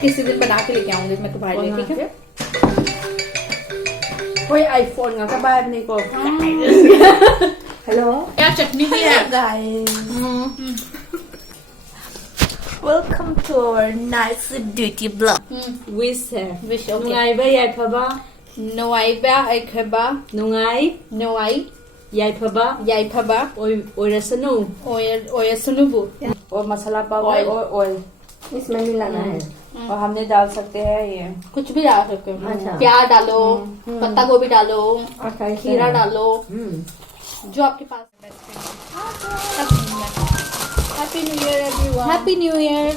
किसी दिन बना के लेके आऊंगी मैं तुम्हारे लिए, ठीक है? कोई आईफोन का बाहर नहीं को। हेलो क्या चटनी भी है guys, welcome to our nice beauty blog. Wish है विश नुंगाइबा याइफबा नोआइबा आइखबा नुंगाइ नोआइ याइफबा याइफबा ओइरसनु ओयसुनुबु और मसाला पाउडर और ऑयल इसमें मिलाना है। और हमने डाल सकते हैं ये कुछ भी डाल सकते हो। अच्छा। प्याज डालो, पत्ता गोभी डालो, और खीरा डालो, जो आपके पास है। Happy new year everyone. Happy new year.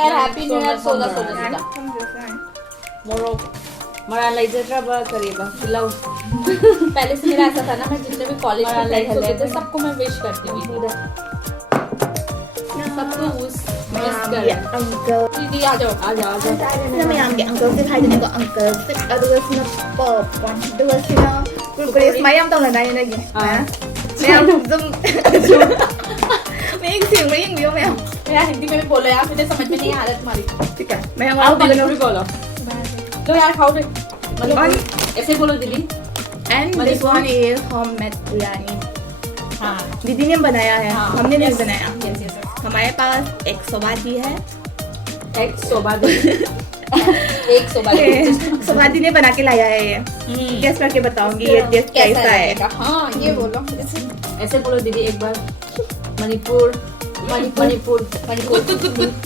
Happy new year. सोदा मोरो मरा लाइजरबा करेबा लव पहले से मेरा ऐसा था ना, मैं जितने भी कॉलेज बड़ा में लाइक फ्रेंड्स होते थे है। सबको मैं विश करती थी, सबको विश कर। अंकल दीदी आ जाओ। आ जा Sino mayamgi uncle si Hayden ko uncle sik adugas na popcorn dugas sino kurkuris mayam tong na yun lagi mayam zoom may sing ring view mayam यार हिंदी में भी बोलो यार, मुझे समझ में नहीं आ रहा तुम्हारी। ठीक है mayam आप ako तेलुगु bilang भी बोलो लो यार खाओ रे। मतलब ऐसे बोलो दीदी and this one is homemade biryani हाँ दीदी ने बनाया है हाँ, हमने नहीं yes. बनाया यस यस। हमारे पास एक सोबादी है एक सोबा दे एक सौ बार सोबादी ने बना के लाया है ये गेस करके बताऊंगी ये टेस्ट कैसा है हाँ ये बोलो। ऐसे बोलो दीदी एक बार मणिपुर मणिपुर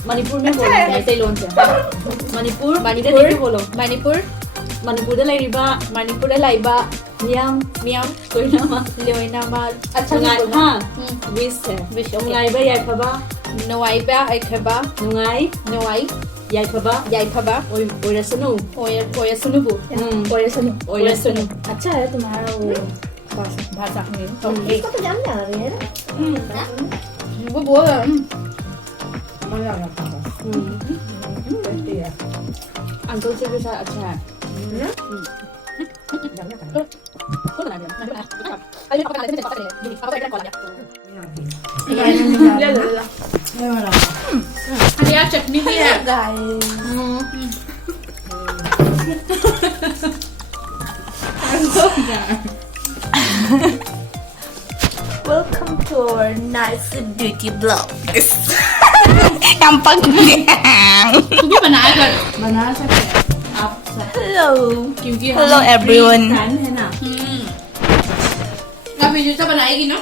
मणिपुर में बोलो ऐसे ही लोन से मणिपुर मणिपुर दीदी बोलो मणिपुर मणिपुर लाइबा मणिपुर लाइबा मियाम मियाम कोइनामा लेवनामा। अच्छा नुंगाइ बोलो। हाँ विश है विश, okay. नुंगाइबा याइफबा नोआइबा आइखबा नुंगाइ नोआइ याइफबा याइफबा ओइरसनु ओयसुनुबु और ये सुनो ओइरसनु अच्छा है तुम्हारा वो भाषा में इसको तो जान जा रही है ना वो बोल रहा हूँ। अंकल से भी साथ अच्छा है अरे यार चटनी भी है। welcome to our nice beauty blog. yang pag तू भी बनाया कर। बना सकते हैं आप Hello. क्योंकि Hello everyone. टाइम है ना अब विजय बनाएगी ना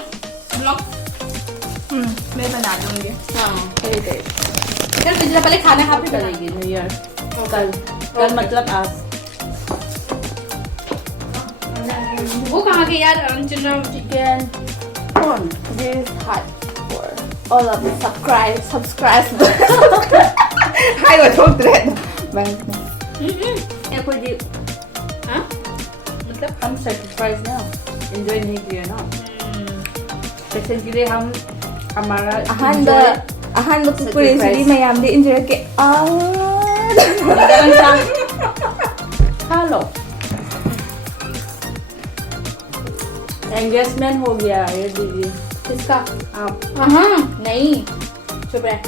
ब्लॉग। मैं बना दूंगी हाँ चल विजय पहले खाना खा फिर बनाएगी। करेगी न्यू ईयर कल कल मतलब आज वो कहाँ गई यार चिल्ला Chicken corn. This is hot for all of the subscribe. hai rồi thôi tuyệt ये कोई दी हाँ मतलब हम सेटिस्फाइड ना एंजॉय नहीं किया ना सेक्शन के लिए हम हमारा ahan kurkuris hindi mayam di enjoy ke hello engagement हो गया ये दीदी किसका? आप हाँ नहीं चुप रहे।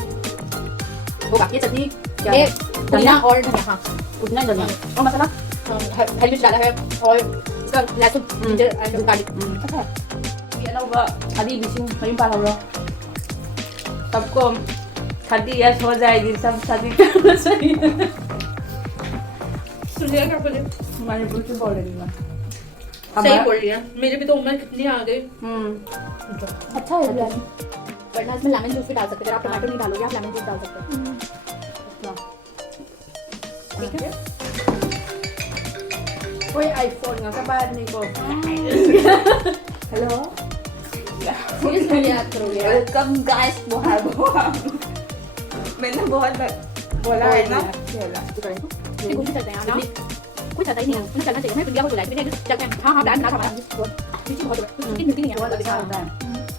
वो ये चटनी क्या ये है? धनिया और धनिया हाँ उतना धनिया और मसाला हरी मिर्च डाला है और इसका लहसुन जिंजर एंड गार्लिक। अच्छा ये ना होगा अभी बिशु वहीं पाल हो रहा सबको 30 इयर्स हो जाएगी सब शादी करना चाहिए सुनिए क्या बोले? मणिपुर से बोल रही मैं सही बोल रही है। मेरी भी तो उम्र कितनी आ गई। अच्छा है बिरयानी। वरना इसमें लेमन जूस भी डाल सकते हैं। आप टमाटो नहीं डालोगे, आप लेमन जूस डाल सकते हैं। ठीक है। कोई आईफोन का बाहर नहीं को। हेलो इसमें याद करोगे यार। वेलकम गाइस बोहार मैंने बहुत बोला है ना ये कुछ चलते हैं ना कुछ चलता ही नहीं है। उन्हें चलना चाहिए। मैं इंडिया को बुलाया फिर चलते हैं। हाँ हाँ ब्रांड बना हमारा मिलती नहीं है। बहुत अच्छा होता है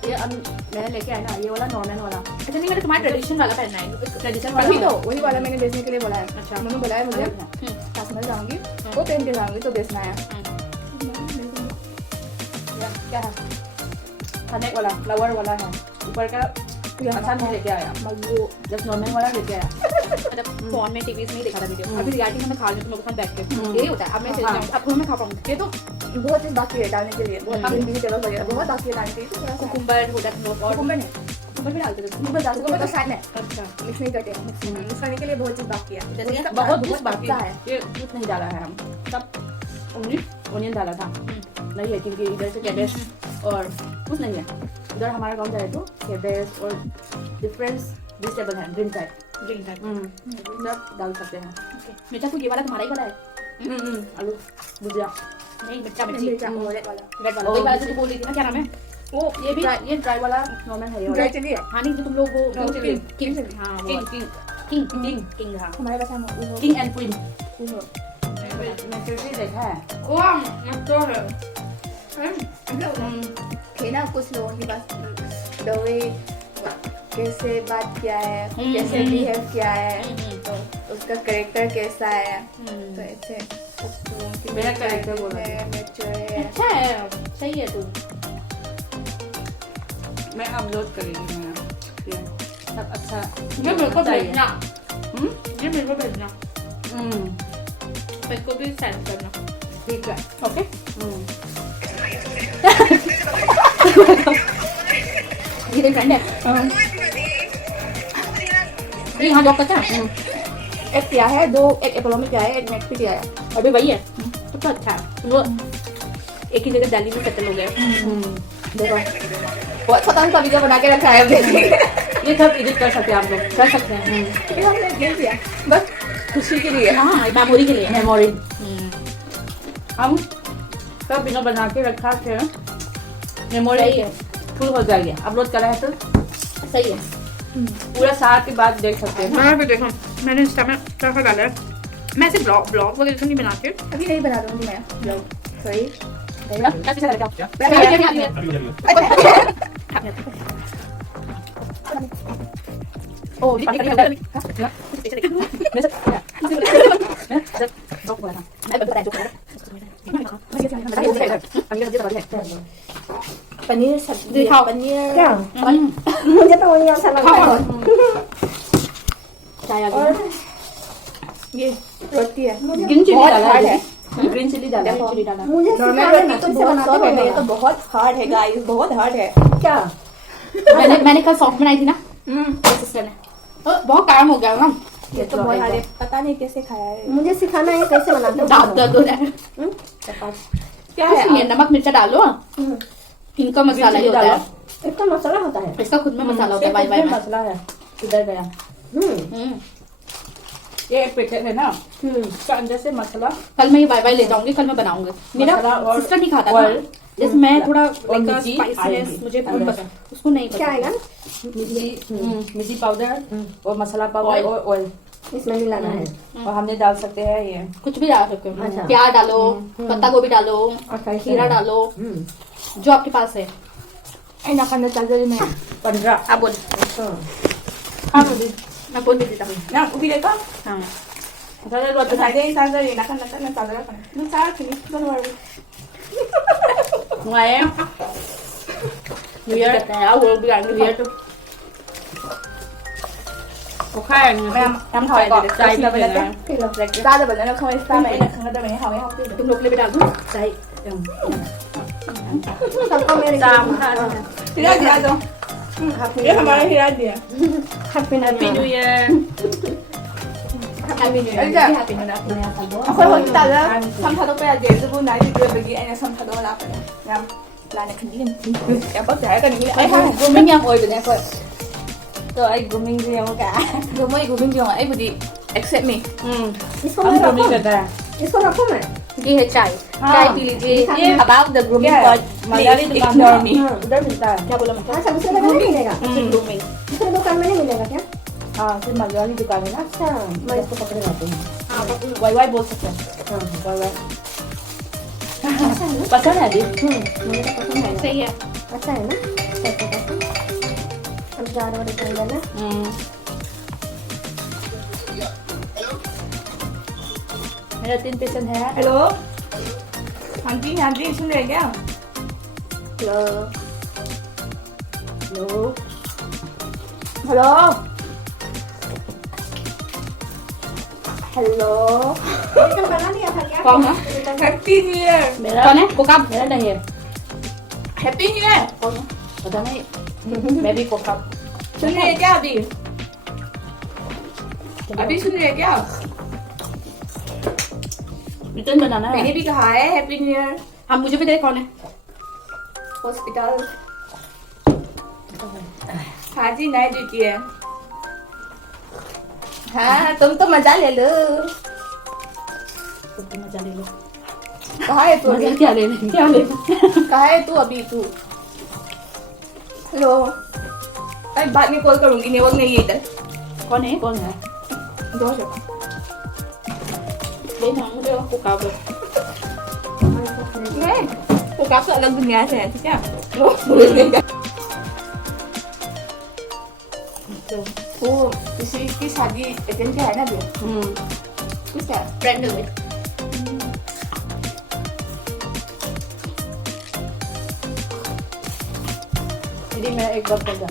ये अब मैंने लेके आया ना ये वाला नॉर्मल वाला अच्छा नहीं मैंने तुम्हारा ट्रेडिशन वाला पहनना है। ट्रेडिशन वही वाला वही वाला मैंने बेचने के लिए बोला है अच्छा मम्मी बोला है मुझे कस्टमर जाऊंगी वो पहन के जाऊंगी तो बेचना है क्या है खाने वाला फ्लावर वाला है ऊपर का अच्छा नहीं लेके आया वो जब नॉर्मल वाला लेके आया मतलब फोन में टीवी में नहीं देखा था वीडियो अभी रियलिटी में मैं खा रही हूँ तुम लोग के साथ बैठ के यही होता है अब मैं चली जाऊँ अब मैं खा पाऊंगी ये तो बहुत चीज बाकी है डालने के लिए बहुत वेजिटेबल्स वगैरह बहुत बाकी है डालने के लिए थोड़ा सा कुकुम्बर हो जाता है और कुकुम्बर नहीं कुकुम्बर भी डालते थे कुकुम्बर डाल सकते हो तो साइड में अच्छा मिक्स नहीं करते मिक्स करने के लिए बहुत चीज बाकी है जैसे ये बहुत बहुत बाकी बच्चा है ये कुछ नहीं डाला है हम सब ओनियन डाला था नहीं है क्योंकि इधर से कैबेज और कुछ नहीं है उधर हमारा गाँव जाए तो कैबेज और डिफरेंट वेजिटेबल है ग्रीन टाइप ग्रीन टाइप सब डाल सकते हैं मिर्चा तो ये वाला तुम्हारा ही वाला है आलू भुजिया नहीं मिर्चा मिर्ची मिर्चा रेड वाला रेड वाला वही वाला जो तू बोल रही थी ना क्या नाम है वो ये भी ये ड्राई वाला नॉर्मल है ये ड्राई चिली है हाँ नहीं जो तुम लोग वो किंग किंग हाँ वो किंग किंग हाँ हमारे पास है किंग एंड क्वीन मैं फिर भी देखा है वाह तो है थे ना कुछ लोगों के पास द वे कैसे बात किया है कैसे बिहेव किया है तो उसका कैरेक्टर कैसा है तो ऐसे मेरा कैरेक्टर बोला मैच्योर है अच्छा है सही है तू मैं अपलोड करेगी मैं ये सब अच्छा ये मेरे को भेजना ये मेरे को भेजना मेरे को भी सेंड करना ठीक है ओके ये तेरी फ्रेंड है ये यहाँ जॉब करता है एक किया है दो एक एपोलो में किया है एक नेट पे किया है अभी वही है तो अच्छा है वो एक ही जगह दिल्ली में सेटल हो गए देखो बहुत खतरनाक सा वीडियो बना के रखा है हमने ये सब एडिट कर सकते हैं आप लोग कर सकते हैं ये हमने नहीं किया बस खुशी के लिए हाँ मेमोरी के लिए मेमोरी हम सब बिना बना के रखा थे मेमोरी सही है फुल हो जाएगी अपलोड करा है तो सही है पूरा साल के बाद देख सकते हैं मैं भी देखा मैंने इंस्टा में क्या क्या डाला है मैं ऐसे ब्लॉग वगैरह तो नहीं बनाती अभी नहीं बना दूंगी मैं ब्लॉग सॉरी पनीर सब्जी पनीर क्या मुझे तो वही अच्छा लगता है और ये रोटी है ग्रीन चिली डाला है ग्रीन चिली डाला है चिली डाला मुझे सिखाने तो बहुत सब है ये तो बहुत हार्ड है गाइस बहुत हार्ड है क्या मैंने कल सॉफ्ट बनाई थी ना सिस्टर ने बहुत काम हो गया ना ये तो बहुत हार्ड है पता नहीं कैसे खाया है मुझे सिखाना है कैसे बनाते दांत दर्द हो जाए क्या है नमक मिर्चा डालो इनका मसाला ही होता है इसका मसाला होता है इसका खुद में मसाला होता है बाय बाय मसाला है इधर गया ये एक पैकेट है ना इसका अंदर से मसाला कल मैं ये बाय बाय ले जाऊंगी कल मैं बनाऊंगी मेरा सिस्टर नहीं खाता था जिस मैं थोड़ा स्पाइसीनेस मुझे बहुत पसंद उसको नहीं क्या आएगा मिर्ची पाउडर और मसाला पाउडर और ऑयल इसमें मिलाना है और हमने डाल सकते हैं ये कुछ भी डाल सकते हो अच्छा। प्याज डालो पत्ता गोभी डालो खीरा डालो जो आपके पास है ऐना खाना चाहिए मैं 15 आप बोल मैं बोल भी देता हूँ ना उभी देखा हाँ Saya luar biasa. Ada yang sadar ya, nak sadar kan? Lu sadar sini, don't worry. Ngoài em New Year áo vừa bị ảnh New Year tuh có khai em hỏi gọi để trai sao bây giờ Ta ada benar không está mai nak kena dah mai hau hau tu. tum lục lên bên đằng đây Sampai Amerika. Tidak ada. Dia hamaran tidak dia. Happy New Year Happy New Year Happy New Year Aku mau kita lah. Sampai tu payah dia tu nanti dia bagi ayah sampai tu lah. Yang lain kenin. Yang pas saya kan ini. Ay grooming em ơi tụi em ơi Rồi anh grooming gì không cả Grooming जो है बुद्धि accept me. इसको हम grooming करता है इसको रखो मैं. ये है चाय चाय पी लीजिए ये about the grooming part Malayali दुकान ignore me. उधर मिलता है क्या बोला मैं अच्छा दूसरे दुकान में नहीं मिलेगा. grooming दूसरे दुकान में नहीं मिलेगा क्या? हाँ सिर्फ मलयाली दुकान है ना अच्छा मैं इसको पकड़े जाते हैं हाँ वाई वाई बोल सकते हैं हाँ वाई वाई पसंद है दी मुझे तो पसंद है. सही है अच्छा है ना? अब जार और इतना ना. मेरा 3 पेशेंट है हेलो. हाँ जी सुन रहे क्या? Hello. Hello. Hello. Hello. Con hả? Happy New Year. Mẹ đó. Con ấy, cô Câm. Mẹ đó đây here. Happy New Year. Con hả? Ở đây này. Maybe cô không. सुन रही है क्या अभी? अभी सुन रही है क्या? Tên mình là nó. मैंने भी कहा है Happy New Year. हम मुझे भी दे कौन है हॉस्पिटल. हाँ जी नाइट ड्यूटी है. हाँ तुम तो मजा ले लो. Tôi mà trả lời luôn. कहाँ है तू Tôi अभी? trả lời lên. Trả lời. कहाँ है तू अभी तू? हेलो. अरे बाद में कॉल करूंगी नेटवर्क नहीं है इधर. Con này con hả? दो second. Đấy thằng đưa cô Câm được नहीं वो काफी अलग दुनिया से है ठीक है. वो पुलिस नहीं जा. वो किसी की शादी अटेंड किया है ना अभी. कुछ है. Friend được Đi mẹ एक बार कर जा.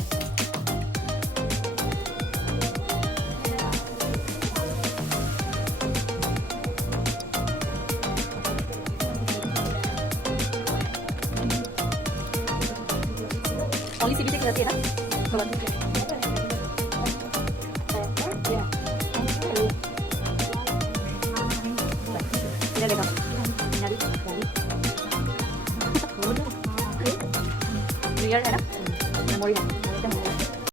Only CBC करती है ना Ini देखा New Year है ना